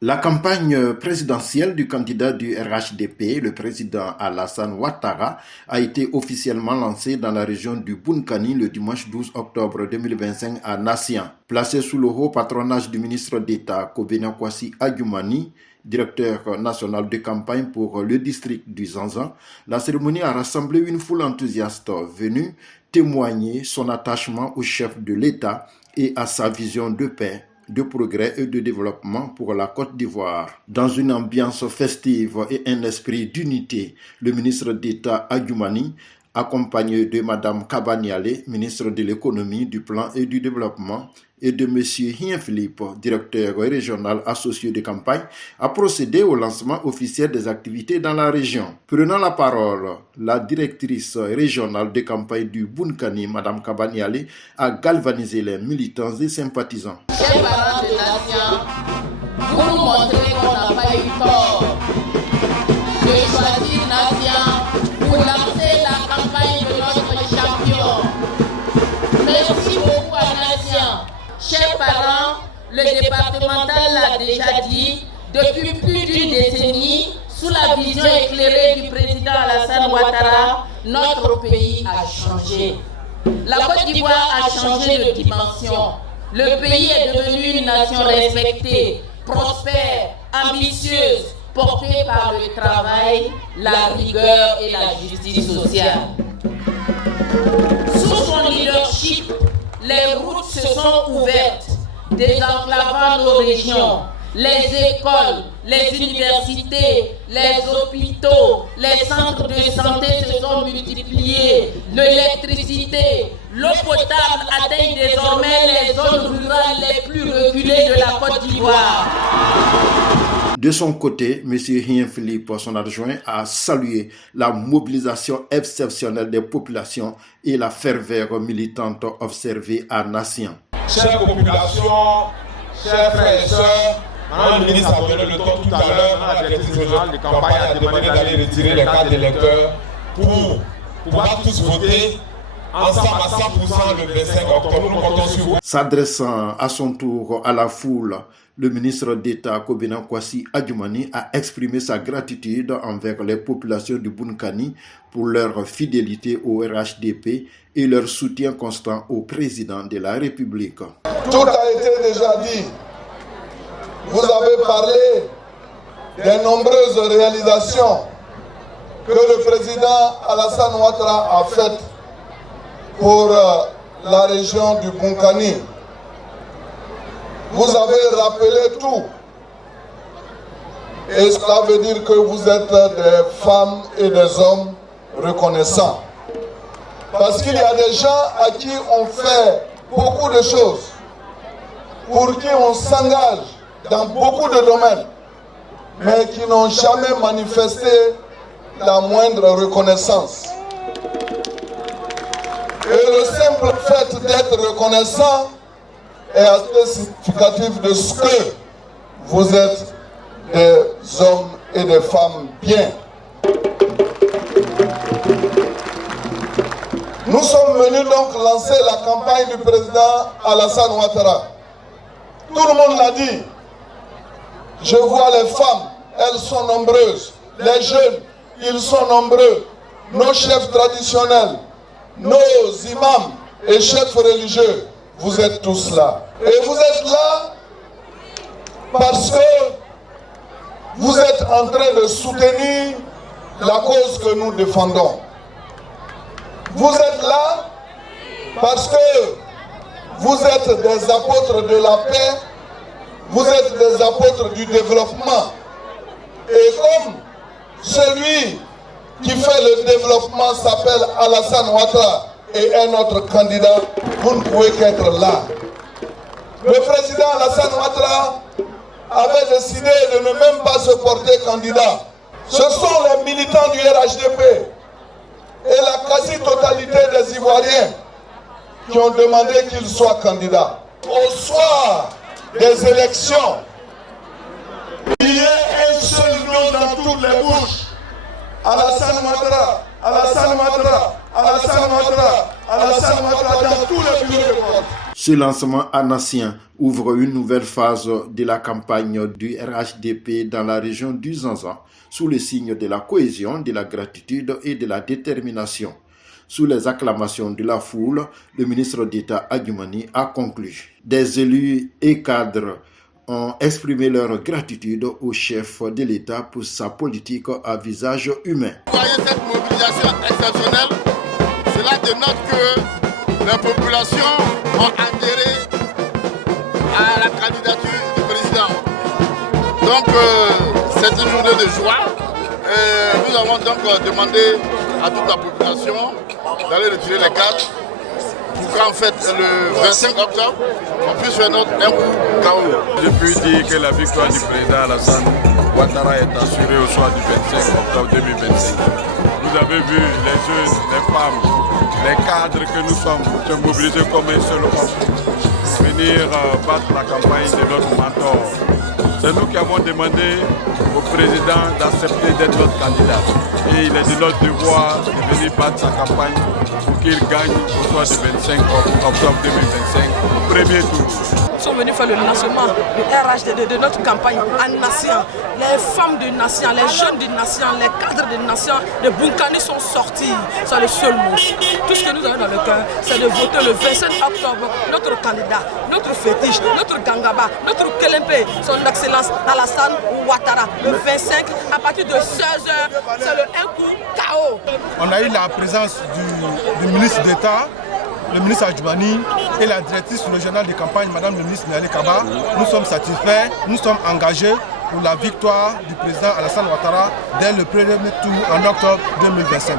La campagne présidentielle du candidat du RHDP, le président Alassane Ouattara, a été officiellement lancée dans la région du Bounkani le dimanche 12 octobre 2025 à Nassian. Placée sous le haut patronage du ministre d'État Kobena Kwasi Adjoumani, directeur national de campagne pour le district du Zanzan, la cérémonie a rassemblé une foule enthousiaste venue témoigner son attachement au chef de l'État et à sa vision de paix, de progrès et de développement pour la Côte d'Ivoire. Dans une ambiance festive et un esprit d'unité, le ministre d'État Adjoumani, accompagné de Mme Kabaniale, ministre de l'économie, du plan et du développement, et de M. Hien Philippe, directeur régional associé de campagne, a procédé au lancement officiel des activités dans la région. Prenant la parole, la directrice régionale de campagne du Bounkani, Mme Kabaniale, a galvanisé les militants et sympathisants. Chers parents de Nassian, vous nous montrez qu'on n'a pas eu tort de choisir Nassian pour lancer la campagne de notre champion. Merci beaucoup à Nassian. Chers parents, le départemental l'a déjà dit, depuis plus d'une décennie, sous la vision éclairée du président Alassane Ouattara, notre pays a changé. La Côte d'Ivoire a changé de dimension. Le pays est devenu une nation respectée, prospère, ambitieuse, portée par le travail, la rigueur et la justice sociale. Sous son leadership, les routes se sont ouvertes, désenclavant nos régions. Les écoles, les universités, les hôpitaux, les centres de santé se sont multipliés. L'électricité, l'eau potable atteignent désormais les zones rurales les plus reculées de la Côte d'Ivoire. De son côté, M. Hien Philippe, son adjoint, a salué la mobilisation exceptionnelle des populations et la ferveur militante observée à Nassian. Chères populations, chers frères et sœurs, Madame le ministre a donné le ton tout à l'heure, Madame la directrice régionale de campagne a demandé d'aller retirer les cartes d'électeurs pour pouvoir tous voter ensemble à 100% le 25 octobre. Nous comptons sur vous. S'adressant à son tour à la foule, le ministre d'État Kobena Kwasi Adjoumani a exprimé sa gratitude envers les populations du Bounkani pour leur fidélité au RHDP et leur soutien constant au président de la République. Tout a été déjà dit. Vous avez parlé des nombreuses réalisations que le président Alassane Ouattara a faites pour la région du Bounkani. Vous avez rappelé tout. Et cela veut dire que vous êtes des femmes et des hommes reconnaissants. Parce qu'il y a des gens à qui on fait beaucoup de choses, pour qui on s'engage dans beaucoup de domaines, mais qui n'ont jamais manifesté la moindre reconnaissance. Et le simple fait d'être reconnaissant est aspect significatif de ce que vous êtes des hommes et des femmes bien. Nous sommes venus donc lancer la campagne du président Alassane Ouattara. Tout le monde l'a dit. Je vois les femmes, elles sont nombreuses. Les jeunes, ils sont nombreux. Nos chefs traditionnels, nos imams et chefs religieux, vous êtes tous là. Et vous êtes là parce que vous êtes en train de soutenir la cause que nous défendons. Vous êtes là parce que vous êtes des apôtres de la paix, vous êtes des apôtres du développement. Et comme celui qui fait le développement s'appelle Alassane Ouattara et est notre candidat, vous ne pouvez qu'être là. Le président Alassane Ouattara avait décidé de ne même pas se porter candidat. Ce sont les militants du RHDP et la quasi-totalité des Ivoiriens qui ont demandé qu'il soit candidat. Au soir des élections, il y a un seul nom dans toutes les bouches. Alassane Ouattara, Alassane Ouattara, Alassane Ouattara. Alassane Ouattara dans tous les bureaux de vote. Ce lancement anassien ouvre une nouvelle phase de la campagne du RHDP dans la région du Zanzan, sous le signe de la cohésion, de la gratitude et de la détermination. Sous les acclamations de la foule, le ministre d'État Adjoumani a conclu. Des élus et cadres ont exprimé leur gratitude au chef de l'État pour sa politique à visage humain. Voyez cette mobilisation exceptionnelle, cela dénote que les populations ont adhéré à la candidature du président. Donc c'est une journée de joie et nous avons donc demandé à toute la population d'aller retirer les cartes pour qu'en fait le 25 octobre on puisse faire notre un coup KO. Je puis dire que la victoire du président Alassane Ouattara est assurée au soir du 25 octobre 2025. Vous avez vu les jeunes, les femmes, les cadres que nous sommes se mobiliser comme un seul homme, venir battre la campagne de notre mentor. C'est nous qui avons demandé au président d'accepter d'être notre candidat. Et il est de notre devoir de venir battre sa campagne pour qu'il gagne au soir du 25 octobre 2025, au premier tour. Nous sommes venus faire le lancement du RHDP de notre campagne en nation. Les femmes de nation, les jeunes de nation, les cadres de nation de Bunkani sont sortis. C'est le seul mot. Tout ce que nous avons dans le cœur, c'est de voter le 25 octobre notre candidat, notre fétiche, notre gangaba, notre kelempe, son excellence Alassane Ouattara. Le 25, à partir de 16h, c'est le un coup KO. On a eu la présence du ministre d'État, le ministre Adjoumani et la directrice régionale de campagne, Madame le ministre Nialé Kaba. Nous sommes satisfaits, nous sommes engagés pour la victoire du président Alassane Ouattara dès le premier tour en octobre 2025.